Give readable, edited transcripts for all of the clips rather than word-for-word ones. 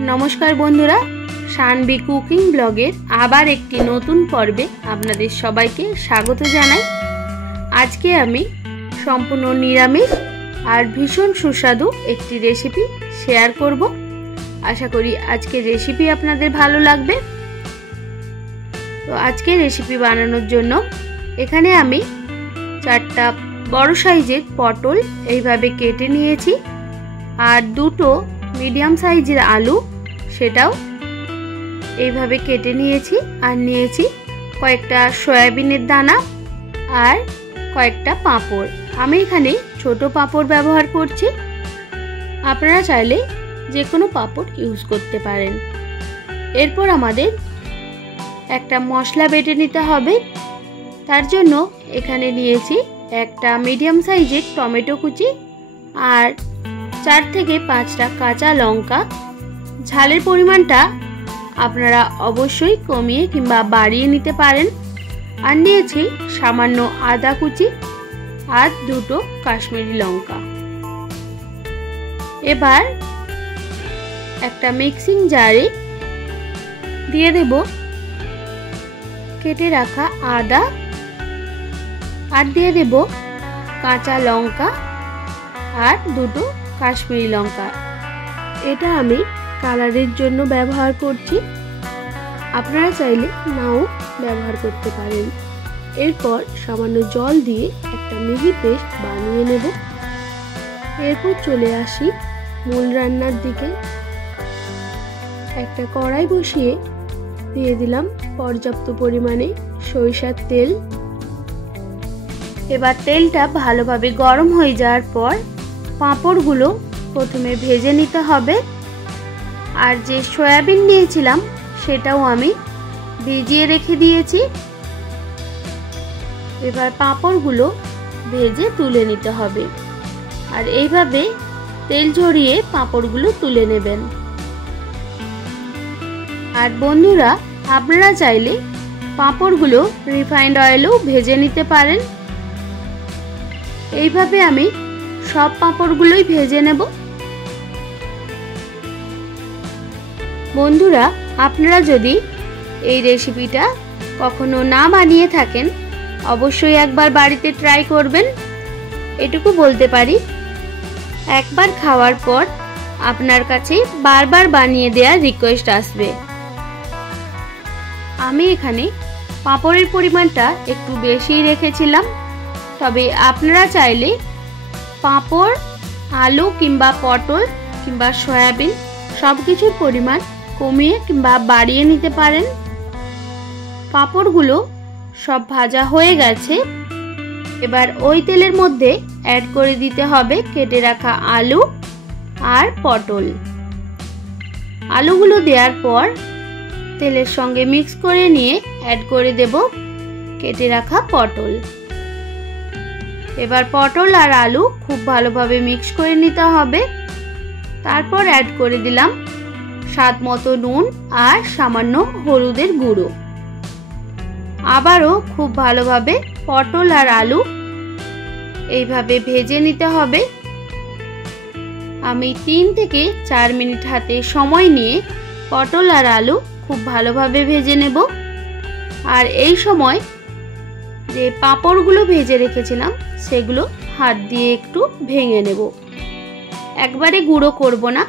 नमस्कार बंधुरा शानवी कुकिंग ब्लगेर आबार एकटी नतून पर्वे आपनादेर सबाइके स्वागत जानाई। आज के आमी सम्पूर्ण निरामिष और भीषण सुस्वादु एकटी रेसिपि शेयर करब। आशा करी आज के रेसिपि आपनादेर भालो लागबे। तो आज के रेसिपि बानानोर जोन्नो एखाने आमी 4टा बड़ साइजेर पटल एइभाবে केटे निয়েছি और दुटो मीडियम साइजेर आलू सेटाও এইভাবে কেটে নিয়েছি আর নিয়েছি কয়েকটা সয়াবিনের দানা আর কয়েকটা পাঁপড়। আমি এখানে ছোট পাঁপড় ব্যবহার করছি, আপনারা চাইলে যে কোনো পাঁপড় ইউজ করতে পারেন। এরপর আমাদের একটা মশলা বেটে নিতে হবে। তার জন্য এখানে নিয়েছি একটা মিডিয়াম সাইজের টমেটো কুচি আর 4 থেকে 5টা কাঁচা লঙ্কা। ঝালের পরিমাণটা আপনারা অবশ্যই কমিয়ে কিংবা বাড়িয়ে নিতে পারেন। আর নিয়েছি সামান্য আদা কুচি আর দুটো কাশ্মীরি লঙ্কা। এবার একটা মিক্সিং জারে দিয়ে দেব কেটে রাখা আদা আর দিয়ে দেব কাঁচা লঙ্কা আর দুটো কাশ্মীরি লঙ্কা। এটা আমি কালারের জন্য ব্যবহার করছি, আপনারা চাইলে নাও ব্যবহার করতে পারেন। এরপর সামান্য জল দিয়ে একটা মিহি পেস্ট বানিয়ে নেব। এরপর চলে আসি মূল রান্নার দিকে। একটা কড়াই বসিয়ে দিয়ে দিলাম পর্যাপ্ত পরিমাণে সরিষার তেল। এবার তেলটা ভালোভাবে গরম হয়ে যাওয়ার পর পাঁপড়গুলো প্রথমে ভেজে নিতে হবে। আর যে সয়াবিন নিয়েছিলাম সেটাও আমি ভিজিয়ে রেখে দিয়েছি। এবার পাঁপড়গুলো ভেজে তুলে নিতে হবে আর এইভাবে তেল ঝরিয়ে পাঁপড়গুলো তুলে নেবেন। আর বন্ধুরা, আপনারা চাইলে পাঁপড়গুলো রিফাইন্ড অয়েলেও ভেজে নিতে পারেন। এইভাবে আমি সব পাঁপড়গুলোই ভেজে নেব। বন্ধুরা, আপনারা যদি এই রেসিপিটা কখনো না বানিয়ে থাকেন অবশ্যই একবার বাড়িতে ট্রাই করবেন। এটুকু বলতে পারি, একবার খাওয়ার পর আপনার কাছে বারবার বানিয়ে দেওয়ার রিকোয়েস্ট আসবে। আমি এখানে পাঁপড়ের পরিমাণটা একটু বেশি রেখেছিলাম, তবে আপনারা চাইলে পাঁপড়, আলু কিংবা পটল কিংবা সয়াবিন সব কিছুর পরিমাণ কমিয়ে কিংবা বাড়িয়ে নিতে পারেন। পাঁপড়গুলো সব ভাজা হয়ে গেছে। এবার ওই তেলের মধ্যে অ্যাড করে দিতে হবে কেটে রাখা আলু আর পটল। আলুগুলো দেওয়ার পর তেলের সঙ্গে মিক্স করে নিয়ে অ্যাড করে দেব কেটে রাখা পটল। এবার পটল আর আলু খুব ভালোভাবে মিক্স করে নিতে হবে। তারপর অ্যাড করে দিলাম স্বাদ মতো নুন আর সামান্য হলুদের গুঁড়ো। আবারও খুব ভালোভাবে পটল আর আলু এইভাবে ভেজে নিতে হবে। আমি 3 থেকে 4 মিনিট হাতে সময় নিয়ে পটল আর আলু খুব ভালোভাবে ভেজে নেব। আর এই সময় যে পাঁপড়গুলো ভেজে রেখেছিলাম সেগুলো হাত দিয়ে একটু ভেঙে নেব, একবারে গুঁড়ো করব না।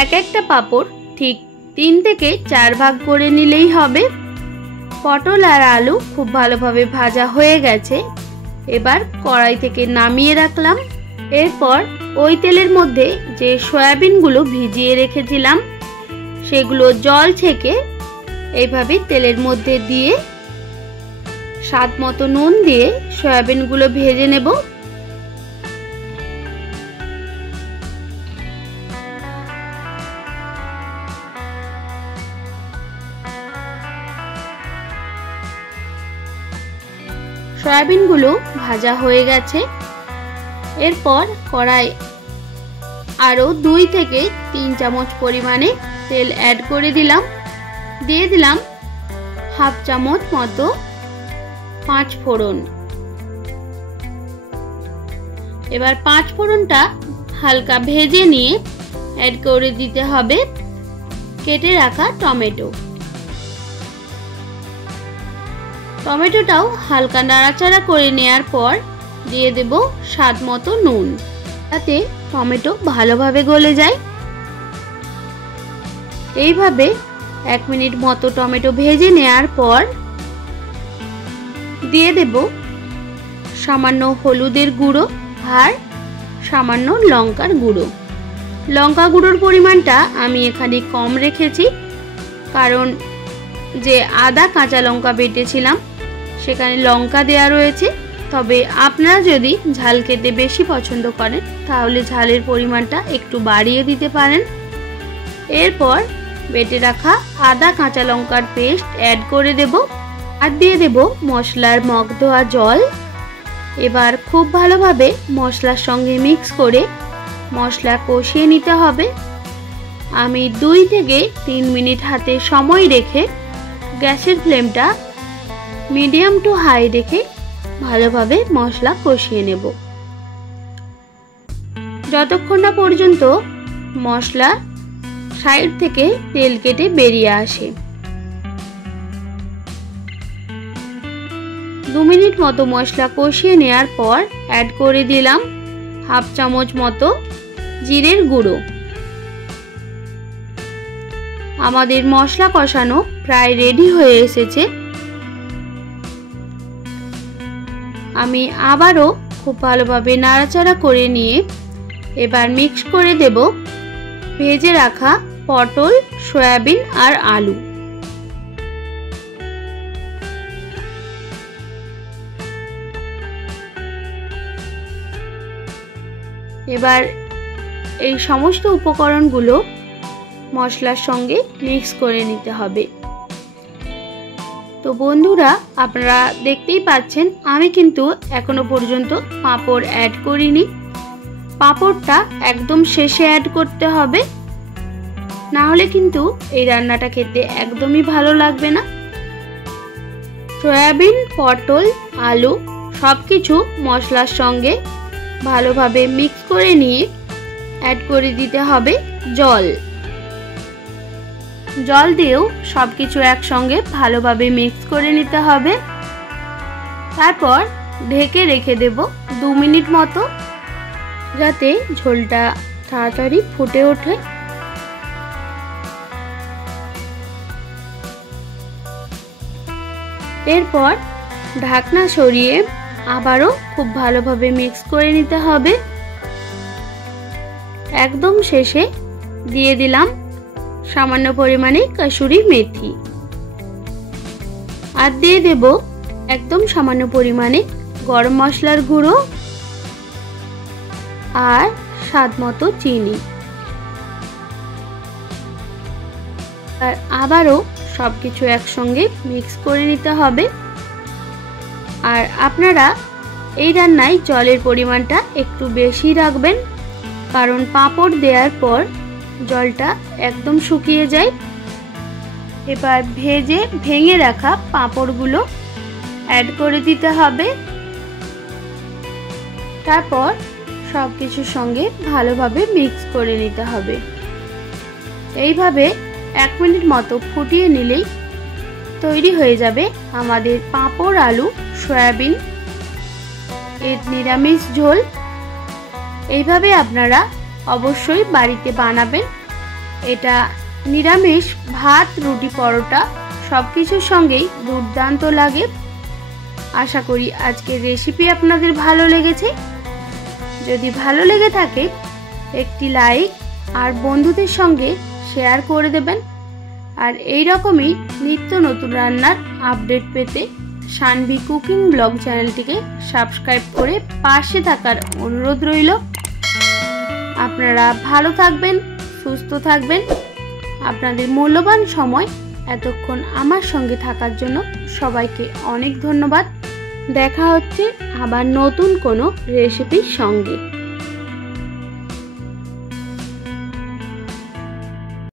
একটা পাঁপড় ঠিক 3 থেকে 4 ভাগ করে নিলেই হবে। পটল আর আলু খুব ভালোভাবে ভাজা হয়ে গেছে। এবার কড়াই থেকে নামিয়ে রাখলাম। এরপর ওই তেলের মধ্যে যে সয়াবিনগুলো ভিজিয়ে রেখেছিলাম সেগুলো জল ছেঁকে এইভাবে তেলের মধ্যে দিয়ে স্বাদ মতো নুন দিয়ে সয়াবিনগুলো ভেজে নেব। সয়াবিনগুলো ভাজা হয়ে গেছে। এরপর কড়াই আরও 2 থেকে 3 চামচ পরিমাণে তেল অ্যাড করে দিলাম। দিয়ে দিলাম হাফ চামচ মতো 5 ফোড়ন। এবার 5 ফোড়নটা হালকা ভেজে নিয়ে অ্যাড করে দিতে হবে কেটে রাখা টমেটো। টমেটোটাও হালকা নাড়াচাড়া করে নেওয়ার পর দিয়ে দেব স্বাদ মতো নুন, যাতে টমেটো ভালোভাবে গলে যায়। এইভাবে 1 মিনিট মতো টমেটো ভেজে নেওয়ার পর দিয়ে দেব সামান্য হলুদের গুঁড়ো আর সামান্য লঙ্কার গুঁড়ো। লঙ্কা গুঁড়োর পরিমাণটা আমি এখানে কম রেখেছি, কারণ যে আদা কাঁচা লঙ্কা বেটেছিলাম সেখানে লঙ্কা দেয়া রয়েছে। তবে আপনারা যদি ঝাল খেতে বেশি পছন্দ করেন তাহলে ঝালের পরিমাণটা একটু বাড়িয়ে দিতে পারেন। এরপর বেটে রাখা আদা কাঁচা লঙ্কার পেস্ট অ্যাড করে দেব আর দিয়ে দেব মশলার মগ ধোয়া জল। এবার খুব ভালোভাবে মশলার সঙ্গে মিক্স করে মশলা কষিয়ে নিতে হবে। আমি 2 থেকে 3 মিনিট হাতে সময় রেখে গ্যাসের ফ্লেমটা মিডিয়াম টু হাই রেখে ভালোভাবে মশলা কষিয়ে নেব, যতক্ষণ না পর্যন্ত মশলা সাইড থেকে তেল কেটে বেরিয়ে আসে। 2 মিনিট মতো মশলা কষিয়ে নেওয়ার পর অ্যাড করে দিলাম হাফ চামচ মতো জিরের গুঁড়ো। আমাদের মশলা কষানো প্রায় রেডি হয়ে এসেছে। আমি আবারও খুব ভালোভাবে নাড়াচাড়া করে নিয়ে এবার মিক্স করে দেব ভেজে রাখা পটল, সয়াবিন আর আলু। এবার এই সমস্ত উপকরণগুলো মশলার সঙ্গে মিক্স করে নিতে হবে। তো বন্ধুরা, আপনারা দেখতেই পাচ্ছেন আমি কিন্তু এখনো পর্যন্ত পাঁপড় অ্যাড করিনি। পাঁপড়টা একদম শেষে অ্যাড করতে হবে, না হলে কিন্তু এই রান্নাটা খেতে একদমই ভালো লাগবে না। সয়াবিন, পটল, আলু সবকিছু মশলার সঙ্গে ভালোভাবে মিক্স করে নিয়ে অ্যাড করে দিতে হবে জল। জল দিয়েও সবকিছু একসঙ্গে ভালোভাবে মিক্স করে নিতে হবে। তারপর ঢেকে রেখে দেব 2 মিনিট মতো, যাতে ঝোলটা তাড়াতাড়ি ফুটে ওঠে। এরপর ঢাকনা সরিয়ে আবারও খুব ভালোভাবে মিক্স করে নিতে হবে। একদম শেষে দিয়ে দিলাম সামান্য পরিমাণে কসুরি মেথি আর দিয়ে দেব একদম সামান্য পরিমাণে গরম মশলার গুঁড়ো আর স্বাদ মতো চিনি। আর আবারও সবকিছু একসঙ্গে মিক্স করে নিতে হবে। আর আপনারা এই রান্নায় জলের পরিমাণটা একটু বেশি রাখবেন, কারণ পাঁপড় দেওয়ার পর জলটা একদম শুকিয়ে যায়। এবার ভেঙে রাখা পাঁপড়গুলো অ্যাড করে দিতে হবে। তারপর সবকিছুর সঙ্গে ভালোভাবে মিক্স করে নিতে হবে। এইভাবে 1 মিনিট মতো ফুটিয়ে নিলেই তৈরি হয়ে যাবে আমাদের পাঁপড়, আলু, সয়াবিন এর নিরামিষ ঝোল। এইভাবে আপনারা অবশ্যই বাড়িতে বানাবেন। এটা নিরামিষ ভাত, রুটি, পরোটা সবকিছুর সঙ্গেই দুর্দান্ত লাগে। আশা করি আজকের রেসিপি আপনাদের ভালো লেগেছে। যদি ভালো লেগে থাকে একটি লাইক আর বন্ধুদের সঙ্গে শেয়ার করে দেবেন। আর এই রকমই নিত্য নতুন রান্নার আপডেট পেতে শানভি কুকিং ব্লগ চ্যানেলটিকে সাবস্ক্রাইব করে পাশে থাকার অনুরোধ রইল। আপনারা ভালো থাকবেন, সুস্থ থাকবেন। আপনাদের মূল্যবান সময় এতক্ষণ আমার সঙ্গে থাকার জন্য সবাইকে অনেক ধন্যবাদ। দেখা হচ্ছে আবার নতুন কোনো রেসিপির সঙ্গে।